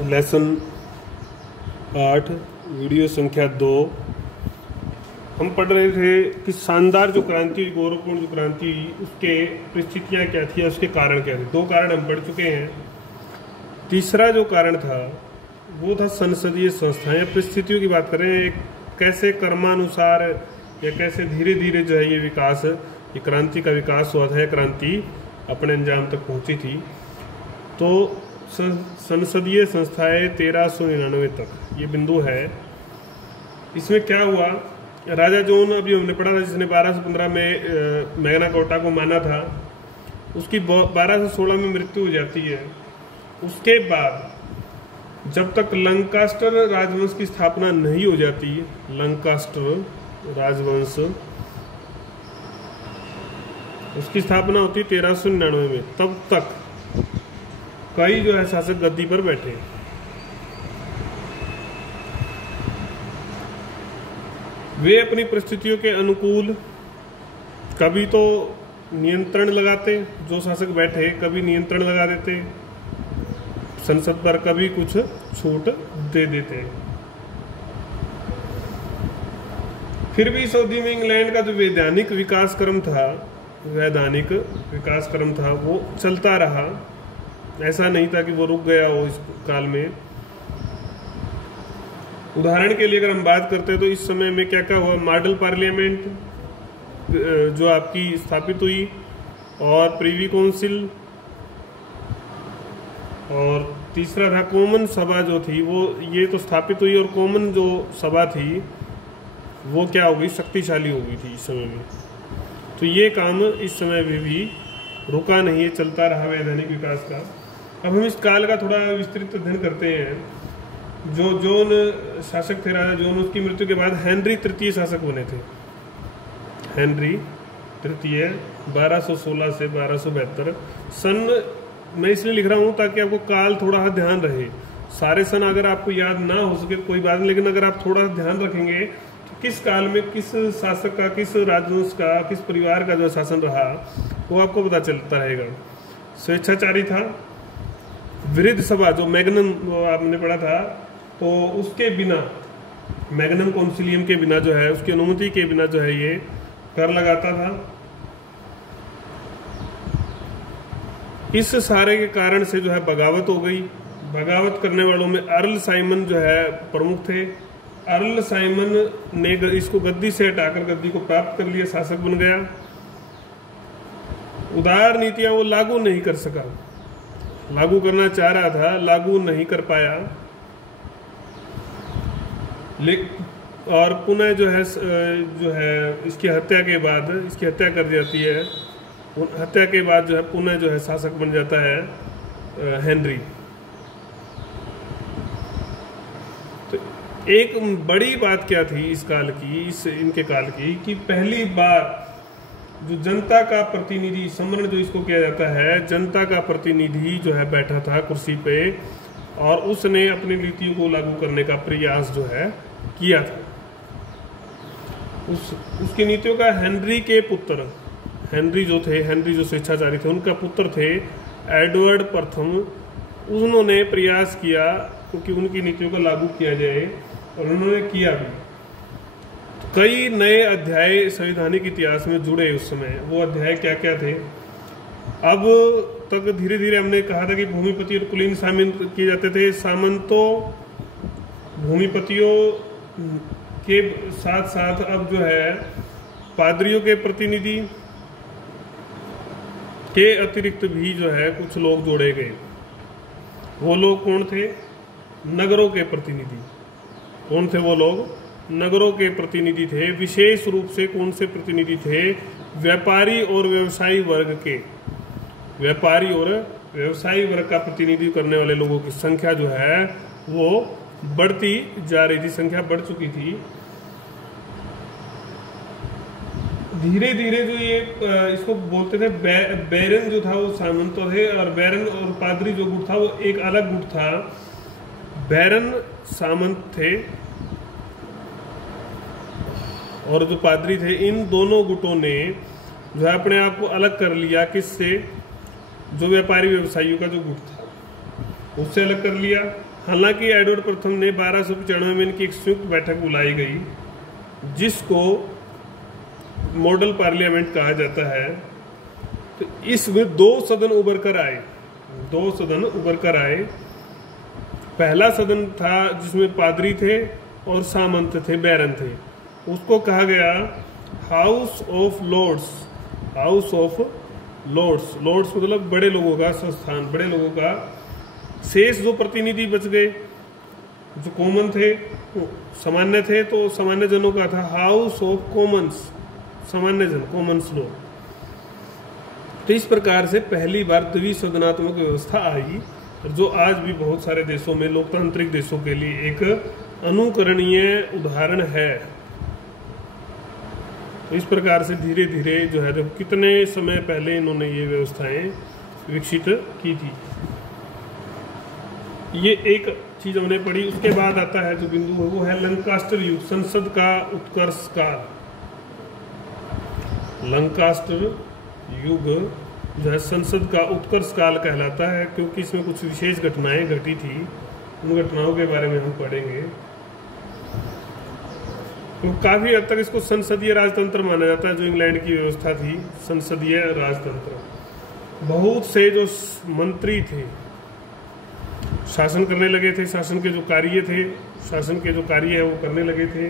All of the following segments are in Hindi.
लेसन 8 वीडियो संख्या 2। हम पढ़ रहे थे कि शानदार जो क्रांति, गौरवपूर्ण जो क्रांति, उसके परिस्थितियाँ क्या थी, उसके कारण क्या थे। 2 कारण हम पढ़ चुके हैं। तीसरा जो कारण था वो था संसदीय संस्थाएं। परिस्थितियों की बात करें, कैसे कर्मानुसार या कैसे धीरे धीरे जो है ये विकास, ये क्रांति का विकास हुआ था, क्रांति अपने अंजाम तक पहुंची थी। तो संसदीय संस्थाएं 1399 तक ये बिंदु है। इसमें क्या हुआ, राजा जोन, अभी हमने पढ़ा था, जिसने 1215 में मैग्ना कार्टा को माना था, उसकी 1216 में मृत्यु हो जाती है। उसके बाद जब तक लंकास्टर राजवंश की स्थापना नहीं हो जाती, लंकास्टर राजवंश, उसकी स्थापना होती 1399 में, तब तक कई जो है शासक गद्दी पर बैठे। वे अपनी परिस्थितियों के अनुकूल कभी तो नियंत्रण लगाते, जो शासक बैठे कभी नियंत्रण लगा देते संसद पर, कभी कुछ छूट दे देते। फिर भी इस अवधि में इंग्लैंड का जो वैधानिक विकास क्रम था वो चलता रहा। ऐसा नहीं था कि वो रुक गया हो इस काल में। उदाहरण के लिए अगर हम बात करते हैं तो इस समय में क्या क्या हुआ, मॉडल पार्लियामेंट जो आपकी स्थापित हुई, और प्रीवी काउंसिल, और तीसरा था कॉमन सभा जो थी वो, ये तो स्थापित हुई, और कॉमन जो सभा थी वो क्या हो गई, शक्तिशाली हो गई थी इस समय में। तो ये काम इस समय में भी रुका नहीं है, चलता रहा वैधानिक विकास का। अब हम इस काल का थोड़ा विस्तृत अध्ययन करते हैं। जो जोन शासक थे, राजा जोन, उसकी मृत्यु के बाद हेनरी तृतीय शासक बने थे। हेनरी तृतीय 1216 से 1272 सन। मैं इसलिए लिख रहा हूँ ताकि आपको काल थोड़ा ध्यान रहे। सारे सन अगर आपको याद ना हो सके कोई बात नहीं, लेकिन अगर आप थोड़ा ध्यान रखेंगे तो किस काल में किस शासक का, किस राजवंश का, किस परिवार का जो शासन रहा वो आपको पता चलता रहेगा। स्वेच्छाचारी था। विरुद्ध सभा जो मैग्नम आपने पढ़ा था, तो उसके बिना, मैग्नम कॉन्सिलियम के बिना जो है, उसकी अनुमति के बिना जो है ये कर लगाता था। इस सारे के कारण से जो है बगावत हो गई। बगावत करने वालों में अर्ल साइमन जो है प्रमुख थे। अर्ल साइमन ने इसको गद्दी से हटाकर गद्दी को प्राप्त कर लिया, शासक बन गया। उदार नीतियां वो लागू नहीं कर सका, लागू करना चाह रहा था, लागू नहीं कर पाया। और पुनः जो है इसकी हत्या के बाद, इसकी हत्या कर जाती है। हत्या के बाद जो है पुनः जो है शासक बन जाता है हेनरी। तो एक बड़ी बात क्या थी इस काल की, इनके काल की, कि पहली बार जो जनता का प्रतिनिधि, सम्मेलन जो इसको किया जाता है, जनता का प्रतिनिधि जो है बैठा था कुर्सी पे, और उसने अपनी नीतियों को लागू करने का प्रयास जो है किया था। उसकी नीतियों का हेनरी के पुत्र, हेनरी जो स्वेच्छाचारी थे, उनका पुत्र थे एडवर्ड प्रथम, उन्होंने प्रयास किया क्योंकि उनकी नीतियों को लागू किया जाए, और उन्होंने किया भी। कई नए अध्याय संवैधानिक इतिहास में जुड़े उस समय। वो अध्याय क्या क्या थे? अब तक धीरे धीरे हमने कहा था कि भूमिपति और कुलीन शामिल किए जाते थे। सामंतों, भूमिपतियों के साथ साथ अब जो है पादरियों के प्रतिनिधि के अतिरिक्त भी जो है कुछ लोग जोड़े गए। वो लोग कौन थे? नगरों के प्रतिनिधि। कौन थे वो लोग? नगरों के प्रतिनिधि थे। विशेष रूप से कौन से प्रतिनिधि थे? व्यापारी और व्यवसायी वर्ग के। व्यापारी और व्यवसायी वर्ग का प्रतिनिधित्व करने वाले लोगों की संख्या जो है वो बढ़ती जा रही थी, संख्या बढ़ चुकी थी। धीरे धीरे जो ये इसको बोलते थे बैरन जो था वो सामंत थे, और बैरन और पादरी जो गुट था वो एक अलग गुट था। बैरन सामंत थे और जो पादरी थे, इन दोनों गुटों ने जो है अपने आप को अलग कर लिया। किससे? जो व्यापारी व्यवसायियों का जो गुट था उससे अलग कर लिया। हालांकि एडवर्ड प्रथम ने 1295 में इनकी एक संयुक्त बैठक बुलाई गई, जिसको मॉडल पार्लियामेंट कहा जाता है। तो इसमें 2 सदन उभर कर आए। पहला सदन था जिसमें पादरी थे और सामंत थे, बैरन थे। उसको कहा गया हाउस ऑफ लॉर्ड्स। लॉर्ड्स मतलब बड़े लोगों का संस्थान, बड़े लोगों का। शेष जो प्रतिनिधि बच गए, जो कॉमन थे, सामान्य थे, तो सामान्य जनों का था हाउस ऑफ कॉमन्स, सामान्य जन, कॉमन्स लोग। तो इस प्रकार से पहली बार द्विसदनात्मक व्यवस्था आई, जो आज भी बहुत सारे देशों में, लोकतांत्रिक देशों के लिए एक अनुकरणीय उदाहरण है। तो इस प्रकार से धीरे धीरे जो है, देखो कितने समय पहले इन्होंने ये व्यवस्थाएं विकसित की थी। ये एक चीज हमने पढ़ी। उसके बाद आता है जो बिंदु है वो है लंकास्टर युग, संसद का उत्कर्ष काल। लंकास्टर युग जो है संसद का उत्कर्ष काल कहलाता है, क्योंकि इसमें कुछ विशेष घटनाएं घटी थी। उन घटनाओं के बारे में हम पढ़ेंगे। तो काफी हद तक इसको संसदीय राजतंत्र माना जाता है, जो इंग्लैंड की व्यवस्था थी, संसदीय राजतंत्र। बहुत से जो मंत्री थे शासन करने लगे थे, शासन के जो कार्य है वो करने लगे थे,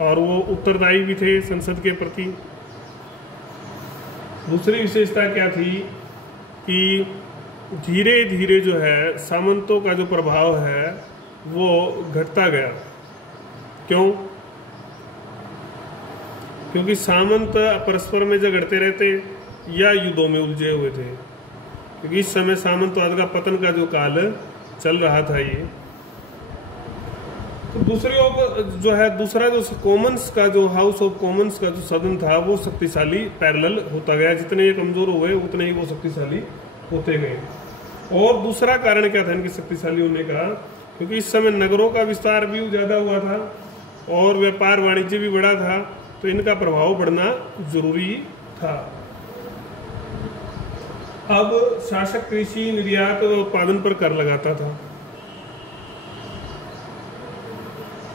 और वो उत्तरदायी भी थे संसद के प्रति। दूसरी विशेषता क्या थी कि धीरे धीरे जो है सामंतों का जो प्रभाव है वो घटता गया। क्यों? क्योंकि सामंत परस्पर में झगड़ते रहते या युद्धों में उलझे हुए थे, क्योंकि इस समय सामंतवाद का पतन का जो काल चल रहा था ये। तो दूसरी ओर जो है दूसरा जो कॉमन्स का जो हाउस ऑफ कॉमन्स का जो सदन था वो शक्तिशाली पैरेलल होता गया। जितने ये कमजोर हुए उतने ही वो शक्तिशाली होते गए। और दूसरा कारण क्या था इनके शक्तिशाली होने का? क्योंकि इस समय नगरों का विस्तार भी ज्यादा हुआ था और व्यापार वाणिज्य भी बढ़ा था, तो इनका प्रभाव बढ़ना जरूरी था। अब शासक कृषि, निर्यात और उत्पादन पर कर लगाता था,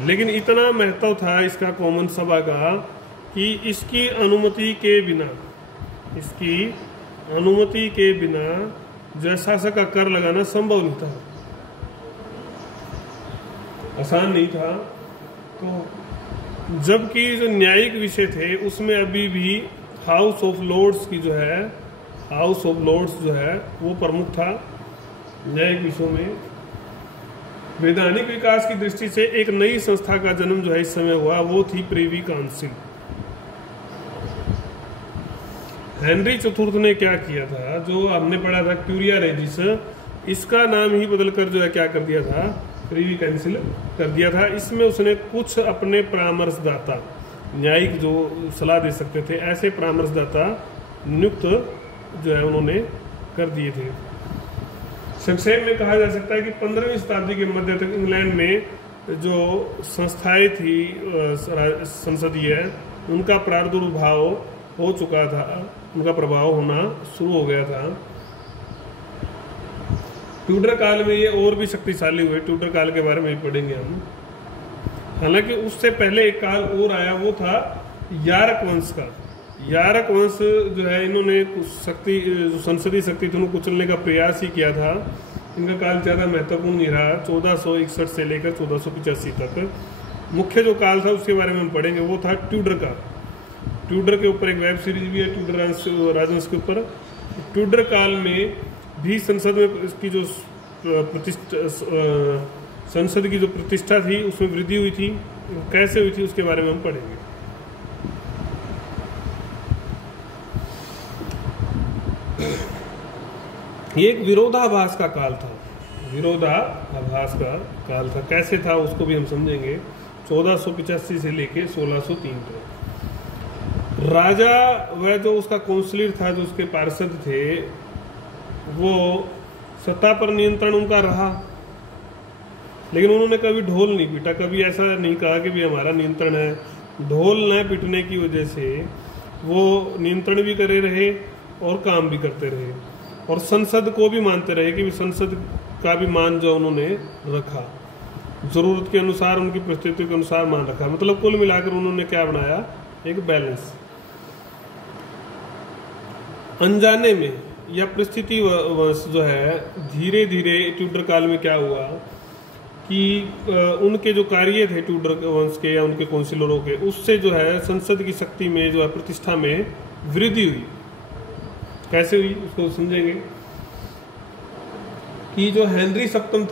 लेकिन इतना महत्व था इसका कॉमन सभा का कि इसकी अनुमति के बिना जो शासक का कर लगाना संभव नहीं था, आसान नहीं था। तो जबकि जो न्यायिक विषय थे उसमें अभी भी हाउस ऑफ लॉर्ड्स जो है वो प्रमुख था। न्यायिक विषयों में वैधानिक विकास की दृष्टि से एक नई संस्था का जन्म जो है इस समय हुआ, वो थी प्रिवी काउंसिल। हेनरी चतुर्थ ने क्या किया था, जो हमने पढ़ा था क्यूरिया रेजिस, इसका नाम ही बदलकर जो है क्या कर दिया था, प्रिवी काउंसिल कर दिया था। इसमें उसने कुछ अपने परामर्शदाता, न्यायिक जो सलाह दे सकते थे, ऐसे परामर्शदाता नियुक्त जो है उन्होंने कर दिए थे। संक्षेप में कहा जा सकता है कि 15वीं शताब्दी के मध्य तक इंग्लैंड में जो संस्थाएं थी संसदीय, उनका प्रादुर्भाव हो चुका था, उनका प्रभाव होना शुरू हो गया था। ट्यूडर काल में ये और भी शक्तिशाली हुए। ट्यूडर काल के बारे में भी पढ़ेंगे हम। हालांकि उससे पहले एक काल और आया, वो था यारक वंश का। यारक वंश जो है इन्होंने शक्ति, जो संसदीय शक्ति थी, उनको कुचलने का प्रयास ही किया था। इनका काल ज़्यादा महत्वपूर्ण नहीं रहा। 1461 से लेकर 1485 तक मुख्य जो काल था उसके बारे में हम पढ़ेंगे, वो था ट्यूडर का। ट्यूडर के ऊपर एक वेब सीरीज भी है, ट्यूडर राजवंश के ऊपर। ट्यूडर काल में भी संसद में इसकी जो संसद की जो प्रतिष्ठा थी उसमें वृद्धि हुई थी। कैसे हुई थी उसके बारे में हम पढ़ेंगे। ये एक विरोधाभास का काल था, विरोधाभास का काल था। कैसे था उसको भी हम समझेंगे। 1485 से लेके 1603 तक राजा वह जो उसका काउंसिलर था, जो उसके पार्षद थे, वो सत्ता पर नियंत्रण उनका रहा, लेकिन उन्होंने कभी ढोल नहीं पीटा। कभी ऐसा नहीं कहा कि भी हमारा नियंत्रण है। ढोल न पीटने की वजह से वो नियंत्रण भी करे रहे और काम भी करते रहे, और संसद को भी मानते रहे कि संसद का भी मान जो उन्होंने रखा, जरूरत के अनुसार, उनकी परिस्थिति के अनुसार मान रखा। मतलब कुल मिलाकर उन्होंने क्या बनाया, एक बैलेंस। अनजाने में या परिस्थिति वश जो है धीरे धीरे ट्यूडर काल में क्या हुआ कि उनके जो कार्य थे ट्यूडर वंश के या उनके काउंसिलरों के, उससे जो है संसद की शक्ति में जो है प्रतिष्ठा में वृद्धि हुई। कैसे हुई उसको समझेंगे कि जो हेनरी सप्तम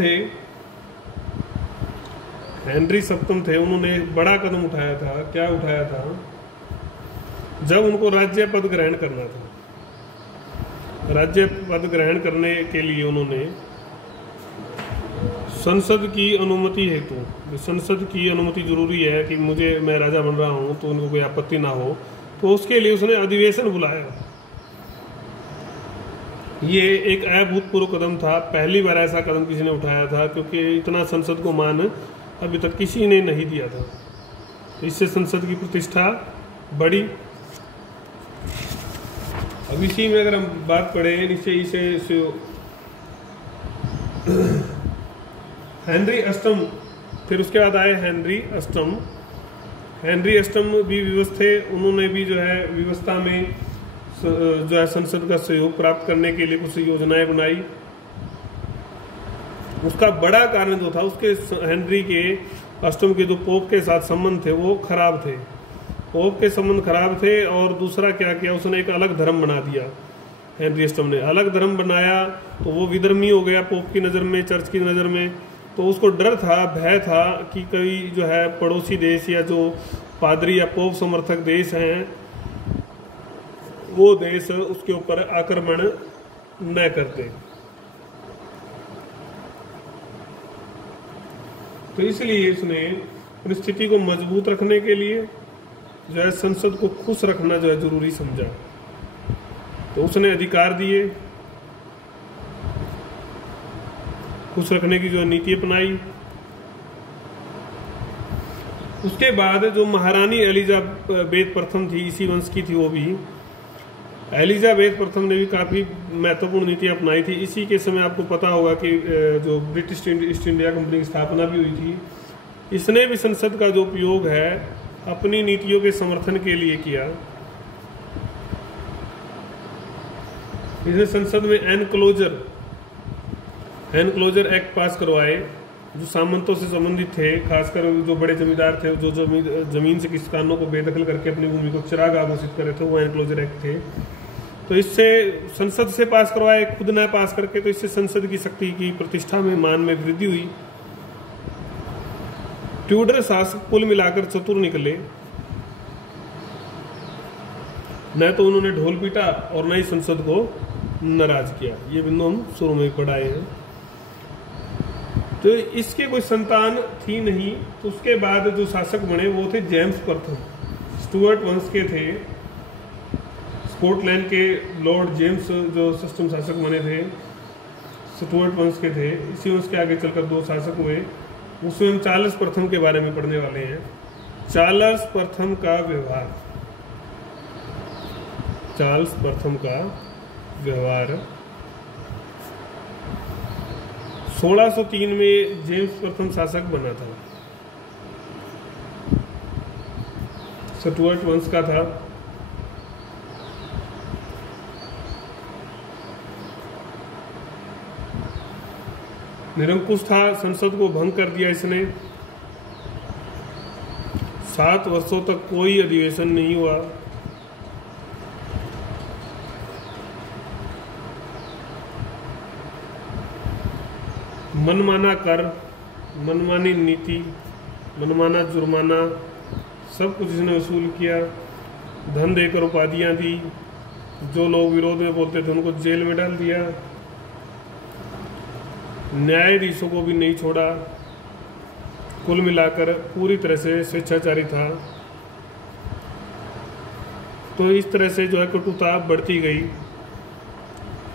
थे उन्होंने एक बड़ा कदम उठाया था। क्या उठाया था? जब उनको राज्य पद ग्रहण करना था, राज्य पद ग्रहण करने के लिए उन्होंने संसद की अनुमति हेतु, संसद की अनुमति जरूरी है कि मैं राजा बन रहा हूं तो उनको कोई आपत्ति ना हो, तो उसके लिए उसने अधिवेशन बुलाया। ये एक अभूतपूर्व कदम था, पहली बार ऐसा कदम किसी ने उठाया था, क्योंकि इतना संसद को मान अभी तक किसी ने नहीं दिया था। तो इससे संसद की प्रतिष्ठा बढ़ी। अब इसी में अगर हम बात पढ़ें इसे हेनरी अष्टम, फिर उसके बाद आए हेनरी अष्टम भी विवश थे। उन्होंने भी जो है व्यवस्था में जो है संसद का सहयोग प्राप्त करने के लिए कुछ योजनाएं बनाई। उसका बड़ा कारण जो था, उसके हेनरी के अष्टम के जो पोप के साथ संबंध थे वो खराब थे, पोप के संबंध खराब थे। और दूसरा क्या किया, उसने एक अलग धर्म बना दिया। हेनरी अष्टम ने अलग धर्म बनाया तो वो विधर्मी हो गया पोप की नज़र में, चर्च की नज़र में। तो उसको डर था, भय था कि कई जो है पड़ोसी देश या जो पादरी या पोप समर्थक देश हैं वो देश उसके ऊपर आक्रमण न करते। तो इसलिए उसने परिस्थिति को मजबूत रखने के लिए जो है संसद को खुश रखना जो है जरूरी समझा। तो उसने अधिकार दिए, खुश रखने की जो नीति अपनाई। उसके बाद जो महारानी एलिजाबेथ प्रथम थी, इसी वंश की थी वो भी, एलिजाबेथ प्रथम ने भी काफी महत्वपूर्ण नीति अपनाई थी। इसी के समय आपको पता होगा कि जो ब्रिटिश ईस्ट इंडिया कंपनी की स्थापना भी हुई थी। इसने भी संसद का जो उपयोग है अपनी नीतियों के समर्थन के लिए किया। इसने संसद में एनक्लोजर एक्ट पास करवाए, जो सामंतों से संबंधित थे, खासकर जो बड़े जमींदार थे जो जमीन से किसानों को बेदखल करके अपनी भूमि को चिराग घोषित करे थे, वो एनक्लोजर एक्ट थे। तो इससे संसद से पास करवाए, खुद न पास करके। तो इससे संसद की शक्ति की प्रतिष्ठा में, मान में वृद्धि हुई। ट्यूडर शासक कुल मिलाकर चतुर निकले, न तो उन्होंने ढोल पीटा और न ही संसद को नाराज किया। ये बिंदु हम शुरू में पढ़ाए हैं। तो इसके कोई संतान थी नहीं। तो उसके बाद जो शासक बने वो थे जेम्स प्रथम, स्टुअर्ट वंश के थे। स्कॉटलैंड के लॉर्ड जेम्स जो सष्टम शासक बने थे, स्टुअर्ट वंश के थे। इसी वंश के आगे चलकर दो शासक हुए। उसमें हम चार्ल्स प्रथम के बारे में पढ़ने वाले हैं। चार्ल्स प्रथम का व्यवहार, चार्ल्स प्रथम का व्यवहार 1603 में जेम्स प्रथम शासक बना था, स्टुअर्ट वंश का था। निरंकुश था, संसद को भंग कर दिया इसने। 7 वर्षों तक कोई अधिवेशन नहीं हुआ। मनमाना कर, मनमानी नीति, मनमाना जुर्माना सब कुछ इसने वसूल किया। धन देकर उपाधियां दी, जो लोग विरोध में बोलते थे उनको जेल में डाल दिया। न्यायाधीशों को भी नहीं छोड़ा। कुल मिलाकर पूरी तरह से स्वेच्छाचारी था। तो इस तरह से जो है कटुता बढ़ती गई।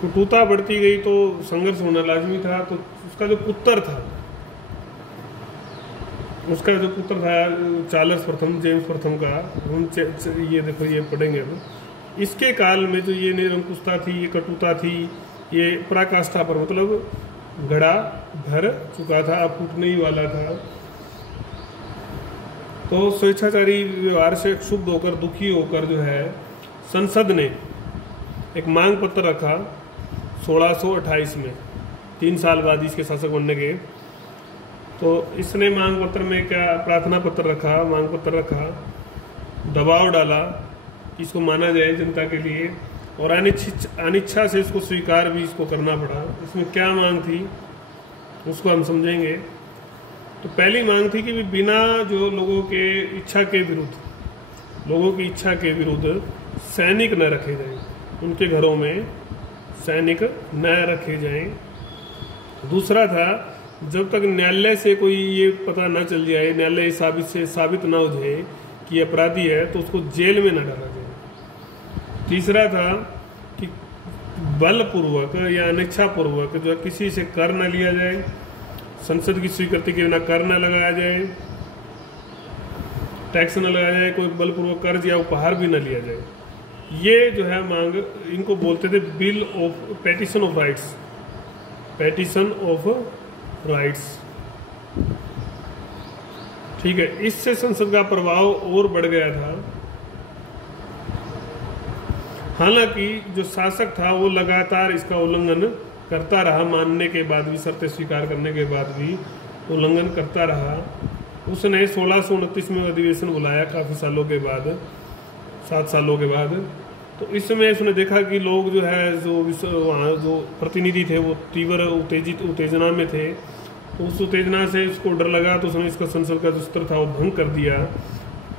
कटुता बढ़ती गई तो संघर्ष होना लाजमी था। तो उसका जो पुत्र था चार्ल्स प्रथम, जेम्स प्रथम का, हम ये देखो ये पढ़ेंगे अब। इसके काल में जो ये निरंकुशता थी, ये कटुता थी, ये पराकाष्ठा पर, मतलब घड़ा भर चुका था, अब फूटने ही वाला था। तो स्वेच्छाचारी व्यवहार से क्षुब्ध होकर, दुखी होकर जो है संसद ने एक मांग पत्र रखा 1628 में, 3 साल बाद इसके शासक बनने के। तो इसने मांग पत्र में क्या प्रार्थना पत्र रखा, मांग पत्र रखा, दबाव डाला कि इसको माना जाए जनता के लिए, और अनिच्छा से इसको स्वीकार भी इसको करना पड़ा। इसमें क्या मांग थी उसको हम समझेंगे। तो पहली मांग थी कि बिना जो लोगों के इच्छा के विरुद्ध, लोगों की इच्छा के विरुद्ध सैनिक न रखे जाएं, उनके घरों में सैनिक न रखे जाएं। दूसरा था, जब तक न्यायालय से कोई ये पता न चल जाए, न्यायालय साबित ना हो जाए कि अपराधी है, तो उसको जेल में न डाला जाए। तीसरा था कि बलपूर्वक या अनिच्छापूर्वक जो किसी से कर न लिया जाए, संसद की स्वीकृति के बिना कर न लगाया जाए, टैक्स न लगाया जाए, कोई बलपूर्वक कर्ज या उपहार भी न लिया जाए। ये जो है मांग, इनको बोलते थे bill of petition of rights, petition of rights. ठीक है, इससे संसद का प्रभाव और बढ़ गया था। हालांकि जो शासक था वो लगातार इसका उल्लंघन करता रहा, मानने के बाद भी, शर्तें स्वीकार करने के बाद भी उल्लंघन करता रहा। उसने 1629 में अधिवेशन बुलाया, काफी सालों के बाद, 7 सालों के बाद। तो इसमें उसने देखा कि लोग जो है, जो वहाँ जो प्रतिनिधि थे वो तीव्र उत्तेजना में थे। तो उस उत्तेजना से इसको डर लगा, तो उसने इसका संसद का जो सत्र था वो भंग कर दिया,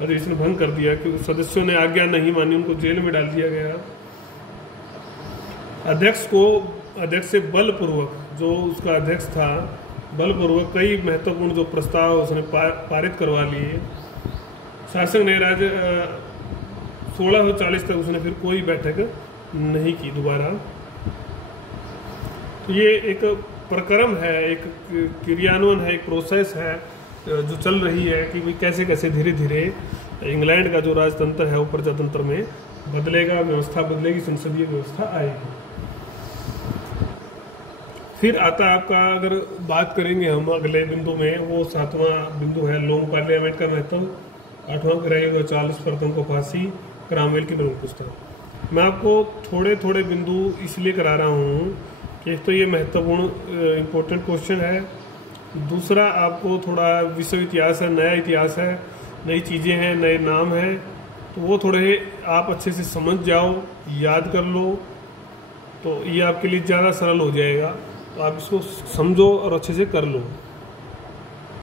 अधिवेशन भंग कर दिया, क्योंकि सदस्यों ने आज्ञा नहीं मानी, उनको जेल में डाल दिया गया। अध्यक्ष से बलपूर्वक, जो उसका अध्यक्ष था, बलपूर्वक कई महत्वपूर्ण जो प्रस्ताव उसने पारित करवा लिए। शासक ने 1640 तक उसने फिर कोई बैठक नहीं की दोबारा। तो ये एक प्रक्रम है, एक क्रियान्वयन है, एक प्रोसेस है जो चल रही है कि भाई कैसे कैसे धीरे धीरे इंग्लैंड का जो राजतंत्र है वो प्रजातंत्र में बदलेगा, व्यवस्था बदलेगी, संसदीय व्यवस्था आएगी। फिर आता आपका, अगर बात करेंगे हम अगले बिंदु में, वो 7वां बिंदु है लॉन्ग पार्लियामेंट का महत्व। 8वां गिराई 40 फर्दों को फांसी, क्रामवेल की प्रमुख पुस्तक। मैं आपको थोड़े थोड़े बिंदु इसलिए करा रहा हूँ कि एक तो ये महत्वपूर्ण इम्पोर्टेंट क्वेश्चन है, दूसरा आपको थोड़ा विश्व इतिहास है, नया इतिहास है, नई चीज़ें हैं, नए नाम हैं, तो वो थोड़े आप अच्छे से समझ जाओ, याद कर लो, तो ये आपके लिए ज़्यादा सरल हो जाएगा। तो आप इसको समझो और अच्छे से कर लो।